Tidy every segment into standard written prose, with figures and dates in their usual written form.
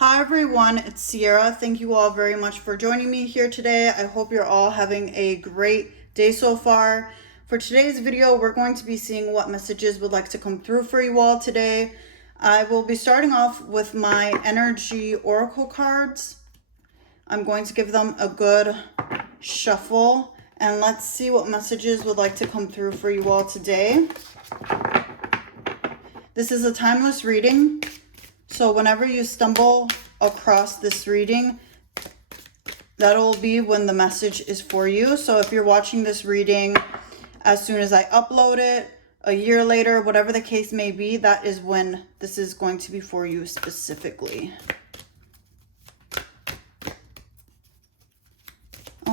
Hi everyone, it's Sierra. Thank you all very much for joining me here today. I hope you're all having a great day so far. For today's video, we're going to be seeing what messages would like to come through for you all today. I will be starting off with my energy oracle cards. I'm going to give them a good shuffle and let's see what messages would like to come through for you all today. This is a timeless reading. So whenever you stumble across this reading, that'll be when the message is for you. So if you're watching this reading as soon as I upload it, a year later, whatever the case may be, that is when this is going to be for you specifically.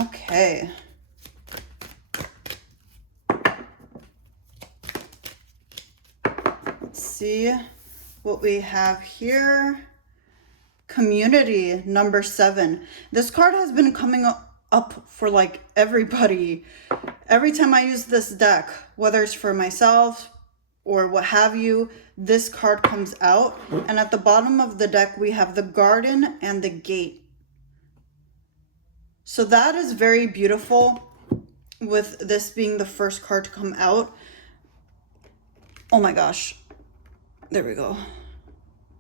Okay. Let's see what we have here. Community number 7. This card has been coming up for like everybody. Every time I use this deck, whether it's for myself or what have you, this card comes out. And at the bottom of the deck, we have the garden and the gate. So that is very beautiful with this being the first card to come out. Oh my gosh. There we go.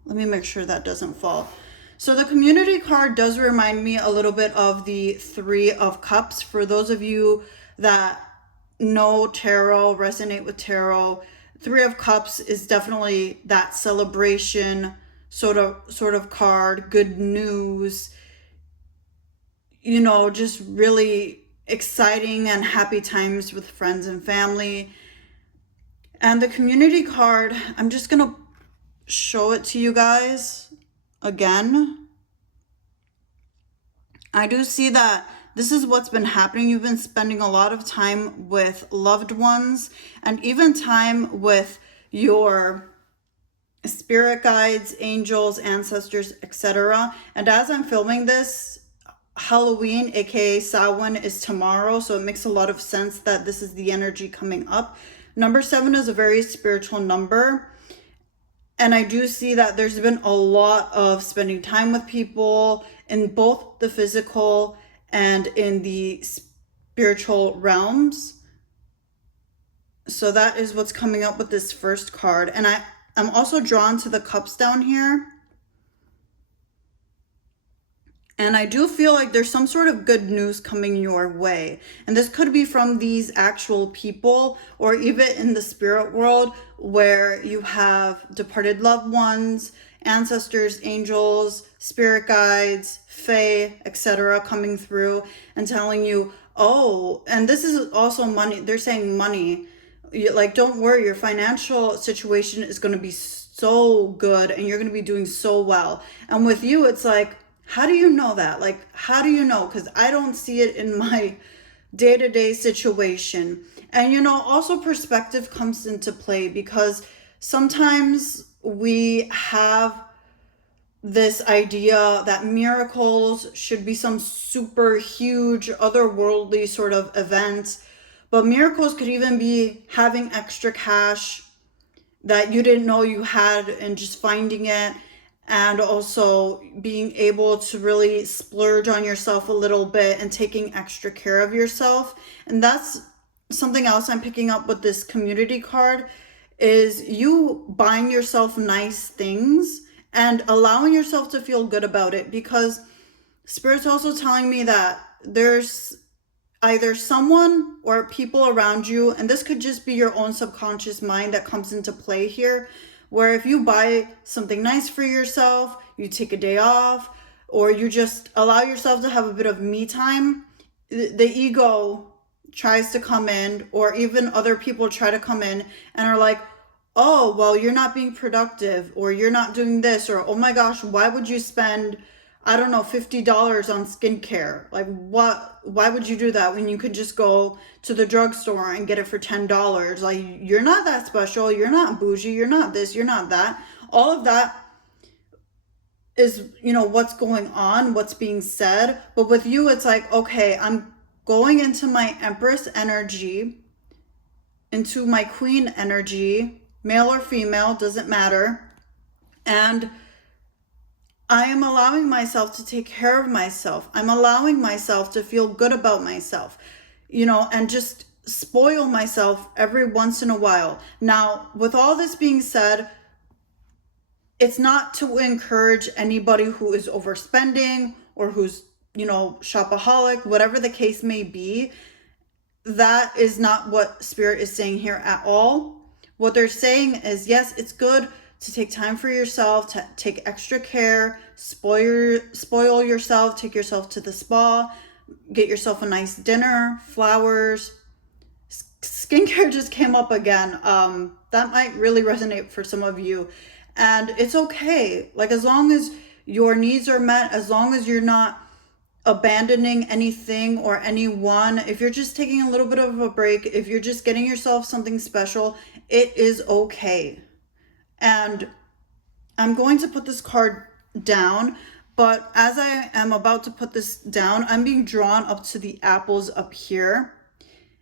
Let me make sure that doesn't fall. So the community card does remind me a little bit of the Three of Cups. For those of you that know tarot, resonate with tarot, Three of Cups is definitely that celebration sort of card, good news, you know, just really exciting and happy times with friends and family. And the community card, I'm just going to show it to you guys again. I do see that this is what's been happening. You've been spending a lot of time with loved ones and even time with your spirit guides, angels, ancestors, etc. And as I'm filming this, Halloween, aka Samhain, is tomorrow, so it makes a lot of sense that this is the energy coming up. Number 7 is a very spiritual number. And I do see that there's been a lot of spending time with people in both the physical and in the spiritual realms. So that is what's coming up with this first card. And I'm also drawn to the cups down here. And I do feel like there's some sort of good news coming your way. And this could be from these actual people or even in the spirit world where you have departed loved ones, ancestors, angels, spirit guides, fae, etc. coming through and telling you, oh, and this is also money. They're saying money. Like, don't worry, your financial situation is going to be so good and you're going to be doing so well. And with you, it's like, how do you know that? Like, how do you know? Because I don't see it in my day-to-day situation. And, you know, also perspective comes into play because sometimes we have this idea that miracles should be some super huge, otherworldly sort of event. But miracles could even be having extra cash that you didn't know you had and just finding it. And also being able to really splurge on yourself a little bit and taking extra care of yourself. And that's something else I'm picking up with this community card is you buying yourself nice things and allowing yourself to feel good about it, because Spirit's also telling me that there's either someone or people around you, and this could just be your own subconscious mind that comes into play here, where if you buy something nice for yourself, you take a day off, or you just allow yourself to have a bit of me time, the ego tries to come in, or even other people try to come in and are like, oh, well, you're not being productive, or you're not doing this, or oh my gosh, why would you spend, I don't know, $50 on skincare? Like, why would you do that when you could just go to the drugstore and get it for $10? Like, you're not that special. You're not bougie. You're not this. You're not that. All of that is, you know, what's going on, what's being said. But with you, it's like, okay, I'm going into my Empress energy, into my Queen energy, male or female, doesn't matter. And I am allowing myself to take care of myself. I'm allowing myself to feel good about myself, and just spoil myself every once in a while. Now, with all this being said, it's not to encourage anybody who is overspending or who's, shopaholic, whatever the case may be. That is not what Spirit is saying here at all. What they're saying is, yes, it's good to take time for yourself, to take extra care, spoil yourself, take yourself to the spa, get yourself a nice dinner, flowers. Skincare just came up again. That might really resonate for some of you. And it's okay. Like, as long as your needs are met, as long as you're not abandoning anything or anyone, if you're just taking a little bit of a break, if you're just getting yourself something special, it is okay. And I'm going to put this card down, but as I am about to put this down, I'm being drawn up to the apples up here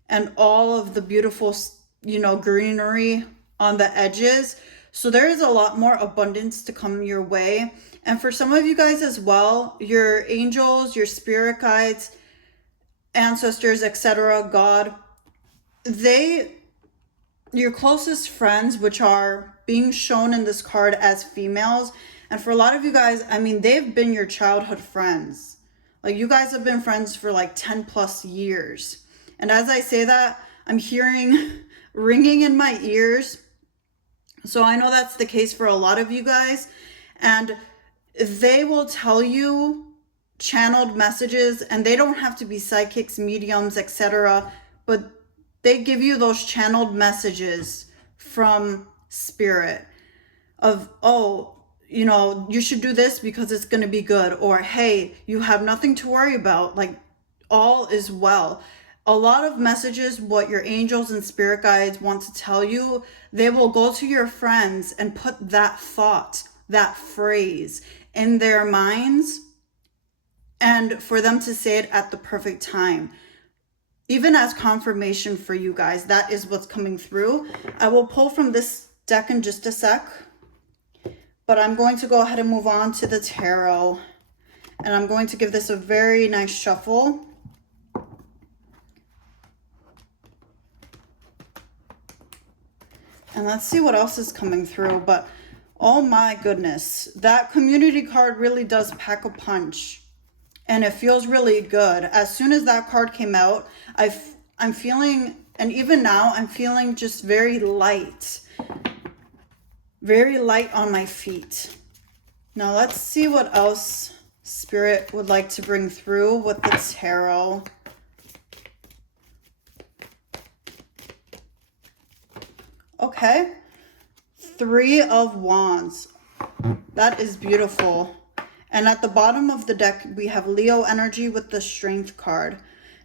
and all of the beautiful, greenery on the edges. So there is a lot more abundance to come your way. And for some of you guys as well, your angels, your spirit guides, ancestors, etc., God, your closest friends, which are being shown in this card as females. And for a lot of you guys, they've been your childhood friends. Like, you guys have been friends for like 10 plus years. And as I say that, I'm hearing ringing in my ears. So I know that's the case for a lot of you guys. And they will tell you channeled messages, and they don't have to be psychics, mediums, etc., but they give you those channeled messages from Spirit of, you should do this because it's going to be good, or hey, you have nothing to worry about, like, all is well. A lot of messages, what your angels and spirit guides want to tell you, they will go to your friends and put that thought, that phrase in their minds, and for them to say it at the perfect time. Even as confirmation for you guys, that is what's coming through. I will pull from this deck in just a sec, but I'm going to go ahead and move on to the tarot, and I'm going to give this a very nice shuffle. And let's see what else is coming through. But oh my goodness, that community card really does pack a punch. And it feels really good. As soon as that card came out, I'm feeling, and even now, I'm feeling just very light. Very light on my feet. Now let's see what else Spirit would like to bring through with the tarot. Okay, 3 of Wands. That is beautiful. And at the bottom of the deck, we have Leo energy with the Strength card.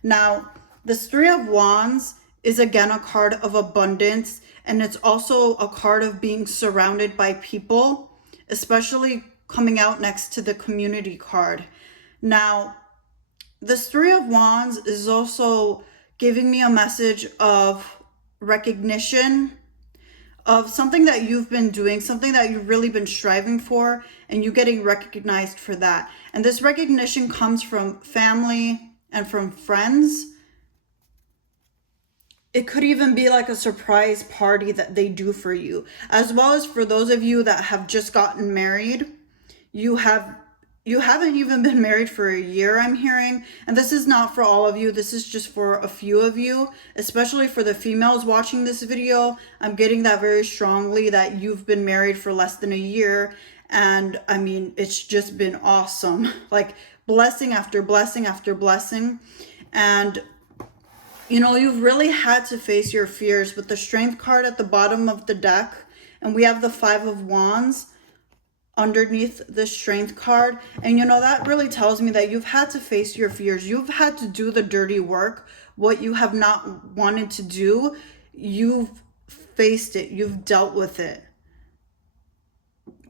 Now, this 3 of Wands is again a card of abundance, and it's also a card of being surrounded by people, especially coming out next to the community card. Now, this 3 of Wands is also giving me a message of recognition, of something that you've been doing, something that you've really been striving for, and you getting recognized for that. And this recognition comes from family and from friends. It could even be like a surprise party that they do for you, as well as for those of you that have just gotten married. You haven't even been married for a year, I'm hearing. And this is not for all of you. This is just for a few of you, especially for the females watching this video. I'm getting that very strongly, that you've been married for less than a year. And it's just been awesome. Like, blessing after blessing after blessing. And, you've really had to face your fears with the Strength card at the bottom of the deck. And we have the 5 of Wands underneath the Strength card. And that really tells me that you've had to face your fears. You've had to do the dirty work. What you have not wanted to do, you've faced it. You've dealt with it.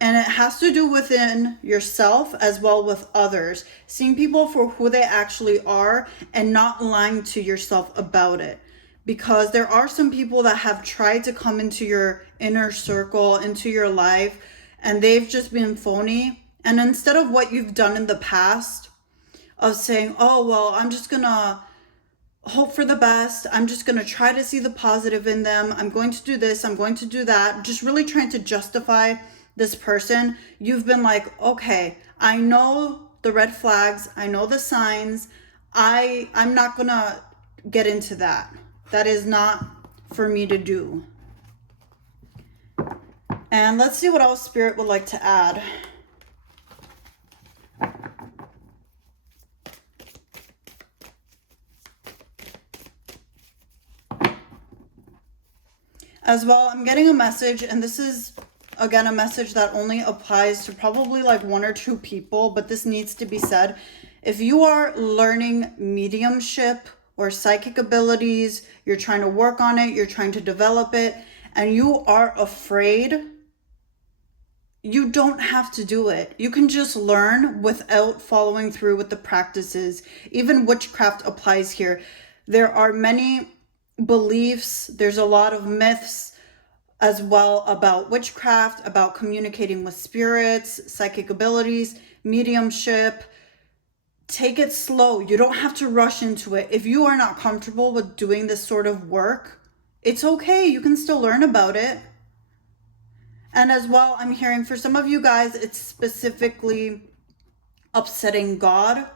And it has to do within yourself as well with others. Seeing people for who they actually are and not lying to yourself about it. Because there are some people that have tried to come into your inner circle, into your life, and they've just been phony. And instead of what you've done in the past of saying, oh, well, I'm just gonna hope for the best. I'm just going to try to see the positive in them. I'm going to do this. I'm going to do that. Just really trying to justify this person. You've been like, okay, I know the red flags. I know the signs. I'm not going to get into that. That is not for me to do. And let's see what else Spirit would like to add. As well, I'm getting a message, and this is, again, a message that only applies to probably like 1 or 2 people, but this needs to be said. If you are learning mediumship or psychic abilities, you're trying to work on it, you're trying to develop it, and you are afraid, you don't have to do it. You can just learn without following through with the practices. Even witchcraft applies here. There are many beliefs, there's a lot of myths as well about witchcraft, about communicating with spirits, psychic abilities, mediumship. Take it slow. You don't have to rush into it. If you are not comfortable with doing this sort of work, it's okay. You can still learn about it. And as well, I'm hearing for some of you guys, it's specifically upsetting God.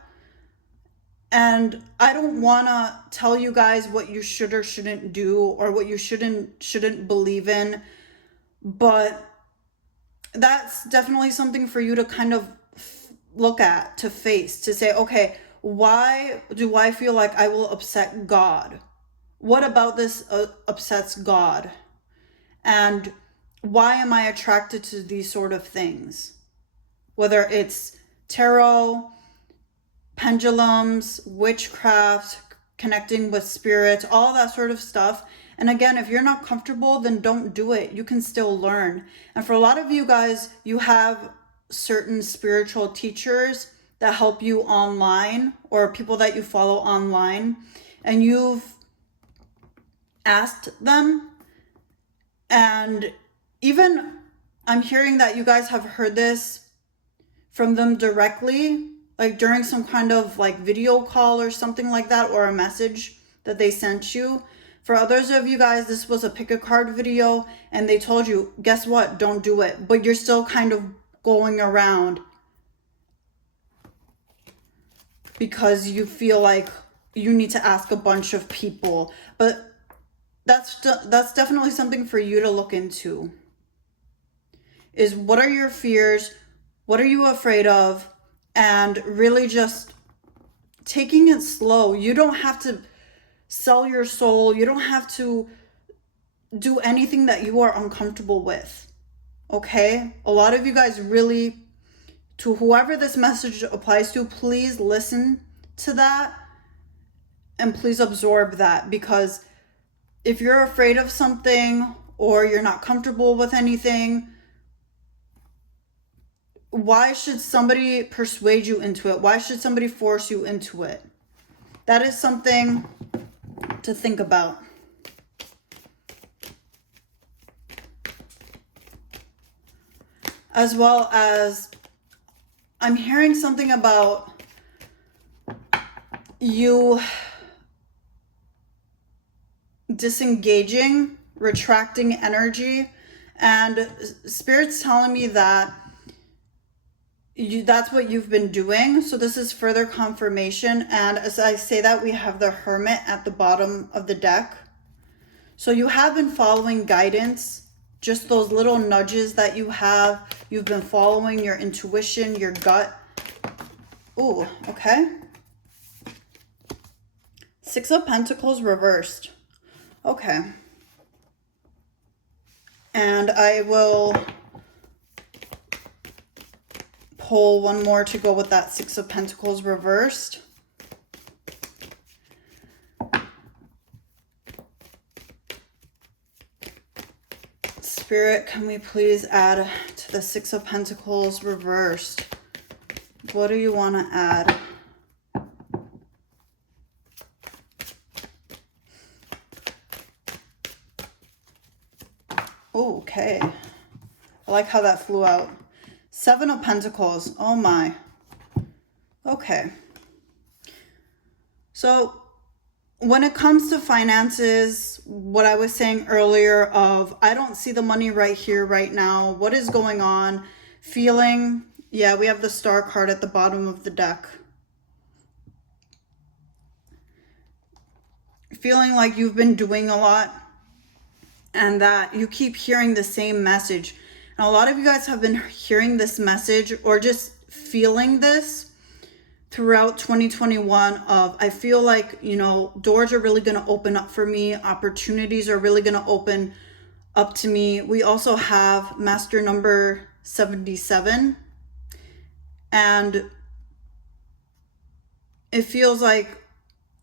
And I don't want to tell you guys what you should or shouldn't do or what you shouldn't believe in. But that's definitely something for you to kind of look at, to face, to say, okay, why do I feel like I will upset God? What about this upsets God? And why am I attracted to these sort of things? Whether it's tarot, pendulums, witchcraft, connecting with spirits, all that sort of stuff. And again, if you're not comfortable, then don't do it. You can still learn. And for a lot of you guys, you have certain spiritual teachers that help you online or people that you follow online, and you've asked them. And even I'm hearing that you guys have heard this from them directly, like during some kind of like video call or something like that, or a message that they sent you. For others of you guys, this was a pick a card video and they told you, guess what? Don't do it. But you're still kind of going around because you feel like you need to ask a bunch of people. But that's definitely something for you to look into. Is what are your fears? What are you afraid of? And really just taking it slow. You don't have to sell your soul. You don't have to do anything that you are uncomfortable with. Okay? A lot of you guys really, to whoever this message applies to, please listen to that and please absorb that, because if you're afraid of something or you're not comfortable with anything, why should somebody persuade you into it? Why should somebody force you into it? That is something to think about. As well as I'm hearing something about you disengaging, retracting energy, and Spirit's telling me that that's what you've been doing. So this is further confirmation. And as I say that, we have the Hermit at the bottom of the deck. So you have been following guidance, just those little nudges that you have. You've been following your intuition, your gut. Ooh, okay. 6 of Pentacles reversed. Okay. And I will pull one more to go with that 6 of Pentacles reversed. Spirit, can we please add to the 6 of Pentacles reversed? What do you want to add? Oh, okay. I like how that flew out. Seven of Pentacles. Oh my. Okay. So when it comes to finances, what I was saying earlier of, I don't see the money right here, right now. What is going on? Feeling, yeah, we have the Star card at the bottom of the deck. Feeling like you've been doing a lot and that you keep hearing the same message. And a lot of you guys have been hearing this message or just feeling this throughout 2021 of, I feel like, you know, doors are really going to open up for me. Opportunities are really going to open up to me. We also have master number 77. And it feels like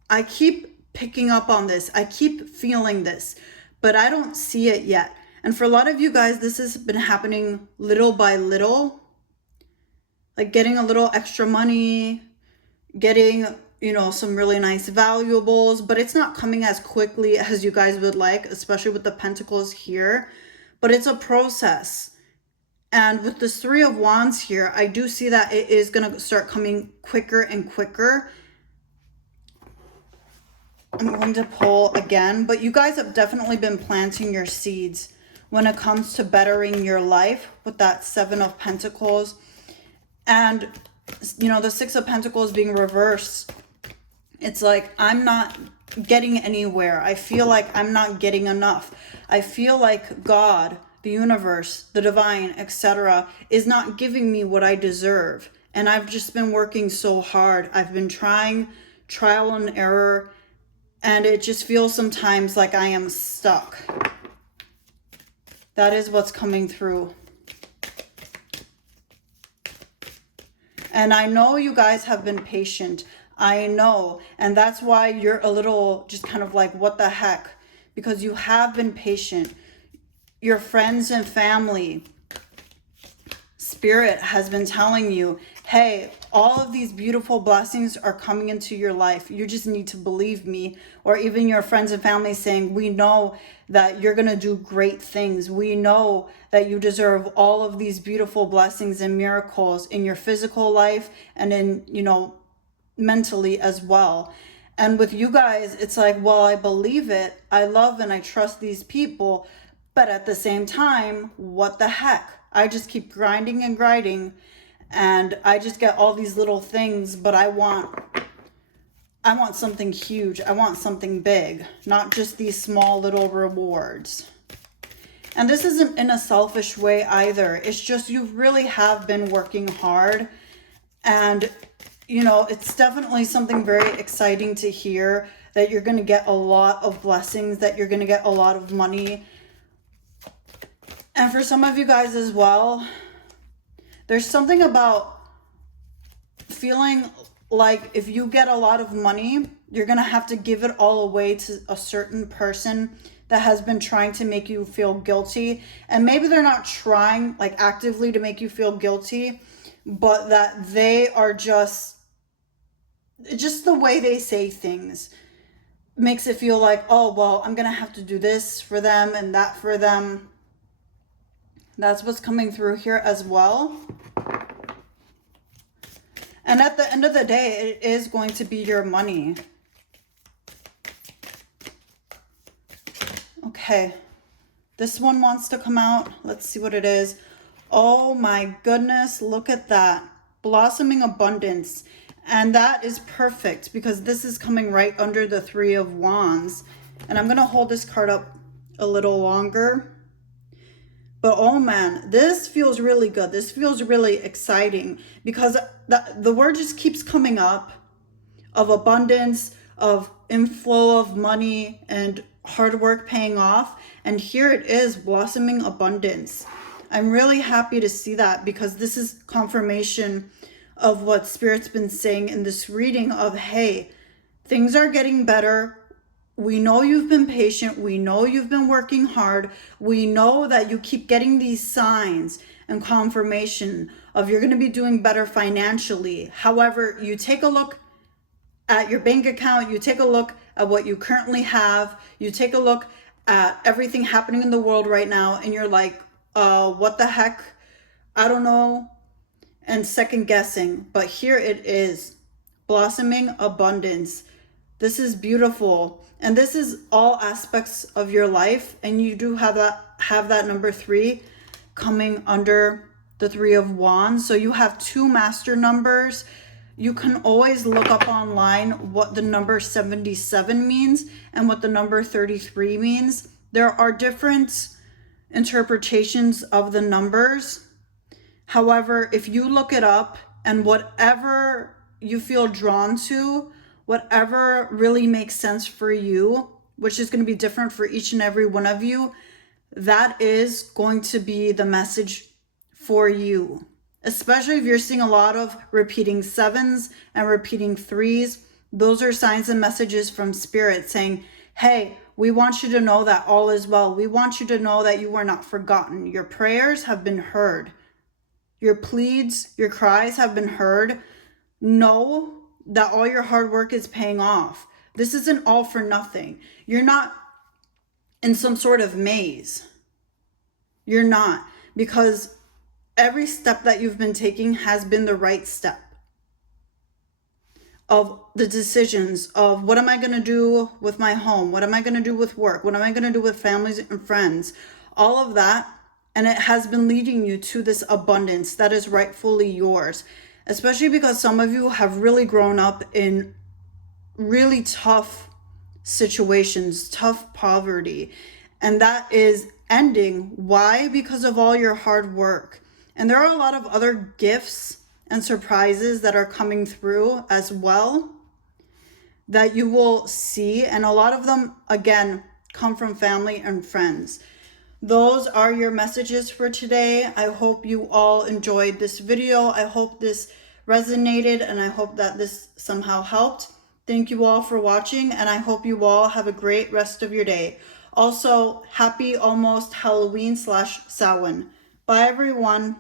I keep picking up on this. I keep feeling this, but I don't see it yet. And for a lot of you guys, this has been happening little by little, like getting a little extra money, getting, you know, some really nice valuables, but it's not coming as quickly as you guys would like, especially with the Pentacles here, but it's a process. And with this Three of Wands here, I do see that it is going to start coming quicker and quicker. I'm going to pull again, but you guys have definitely been planting your seeds when it comes to bettering your life with that Seven of Pentacles. And, you know, the Six of Pentacles being reversed, it's like I'm not getting anywhere. I feel like I'm not getting enough. I feel like God, the universe, the divine, etc., is not giving me what I deserve. And I've just been working so hard. I've been trying, trial and error, and it just feels sometimes like I am stuck. That is what's coming through. And I know you guys have been patient. I know. And that's why you're a little just kind of like, what the heck? Because you have been patient. Your friends and family, Spirit has been telling you, hey, all of these beautiful blessings are coming into your life. You just need to believe me. Or even your friends and family saying, we know that you're going to do great things. We know that you deserve all of these beautiful blessings and miracles in your physical life and in, you know, mentally as well. And with you guys, it's like, well, I believe it. I love and I trust these people. But at the same time, what the heck? I just keep grinding and grinding. And I just get all these little things, but I want something huge. I want something big, not just these small little rewards. And this isn't in a selfish way either. It's just you really have been working hard. And, you know, it's definitely something very exciting to hear that you're going to get a lot of blessings, that you're going to get a lot of money. And for some of you guys as well, there's something about feeling like if you get a lot of money, you're going to have to give it all away to a certain person that has been trying to make you feel guilty. And maybe they're not trying like actively to make you feel guilty, but that they are just the way they say things makes it feel like, oh, well, I'm going to have to do this for them and that for them. That's what's coming through here as well. And at the end of the day, it is going to be your money. Okay. This one wants to come out. Let's see what it is. Oh my goodness. Look at that. Blossoming abundance. And that is perfect because this is coming right under the Three of Wands. And I'm going to hold this card up a little longer. But oh man, this feels really good. This feels really exciting because the word just keeps coming up of abundance, of inflow of money and hard work paying off. And here it is, blossoming abundance. I'm really happy to see that because this is confirmation of what Spirit's been saying in this reading of, hey, things are getting better. We know you've been patient. We know you've been working hard. We know that you keep getting these signs and confirmation of you're going to be doing better financially. However, you take a look at your bank account, you take a look at what you currently have, you take a look at everything happening in the world right now, and you're like, what the heck? I don't know and second guessing. But here it is, blossoming abundance. This is beautiful. And this is all aspects of your life. And you do have that number 3 coming under the 3 of Wands. So you have 2 master numbers. You can always look up online what the number 77 means and what the number 33 means. There are different interpretations of the numbers. However, if you look it up and whatever you feel drawn to, whatever really makes sense for you, which is going to be different for each and every one of you, that is going to be the message for you. Especially if you're seeing a lot of repeating 7s and repeating 3s. Those are signs and messages from Spirit saying, hey, we want you to know that all is well. We want you to know that you are not forgotten. Your prayers have been heard. Your pleads, your cries have been heard. Know that all your hard work is paying off. This isn't all for nothing. You're not in some sort of maze. You're not, because every step that you've been taking has been the right step. Of the decisions of what am I going to do with my home? What am I going to do with work? What am I going to do with families and friends? All of that. And it has been leading you to this abundance that is rightfully yours. Especially because some of you have really grown up in really tough situations, tough poverty. And that is ending. Why? Because of all your hard work. And there are a lot of other gifts and surprises that are coming through as well that you will see. And a lot of them, again, come from family and friends. Those are your messages for today. I hope you all enjoyed this video. I hope this resonated and I hope that this somehow helped. Thank you all for watching and I hope you all have a great rest of your day. Also, happy almost Halloween / Samhain. Bye everyone.